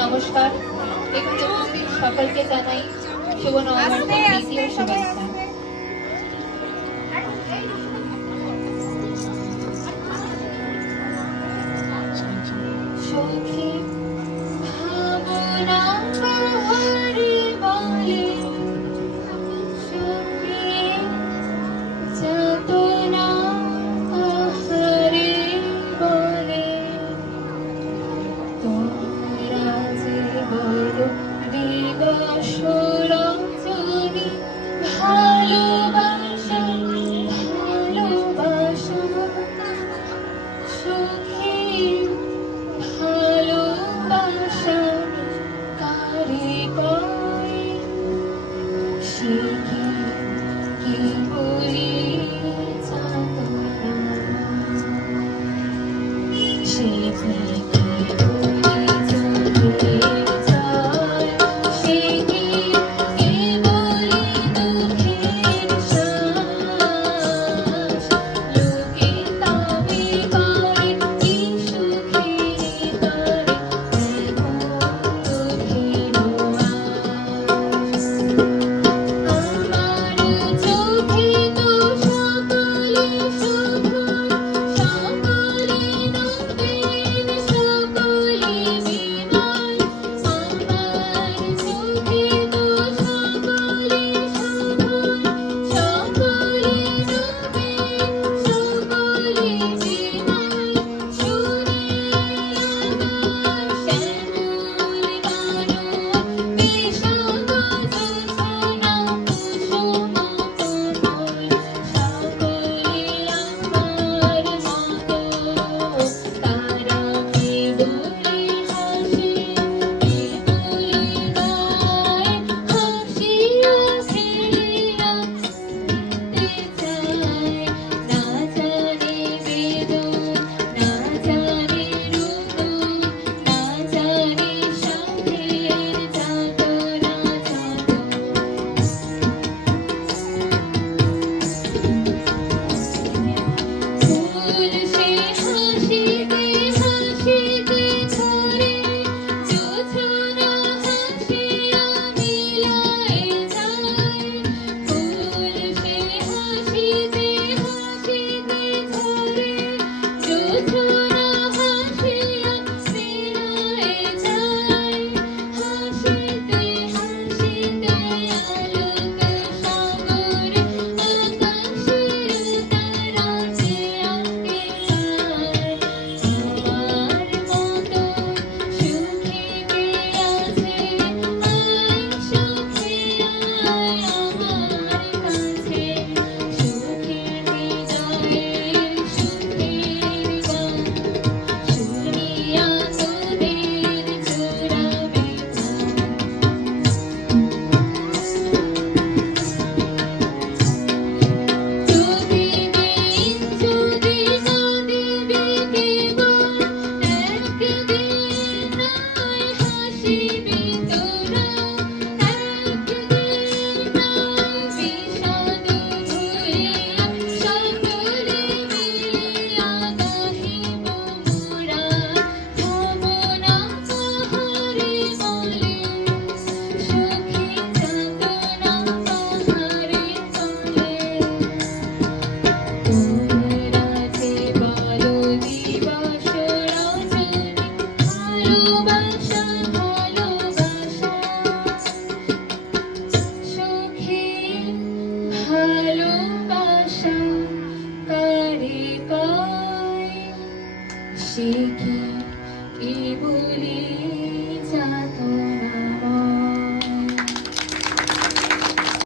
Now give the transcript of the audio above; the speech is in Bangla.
নমস্কার সকলকে জানাই শুভ নববর্ষের শুভেচ্ছা। সখী ভাবনা দিবস রজনী ভালোবাসা ভালোবাসা। সুখে ভালোবাসা কারে কয়? সে কি কি বলি সে কি সে কি বলি?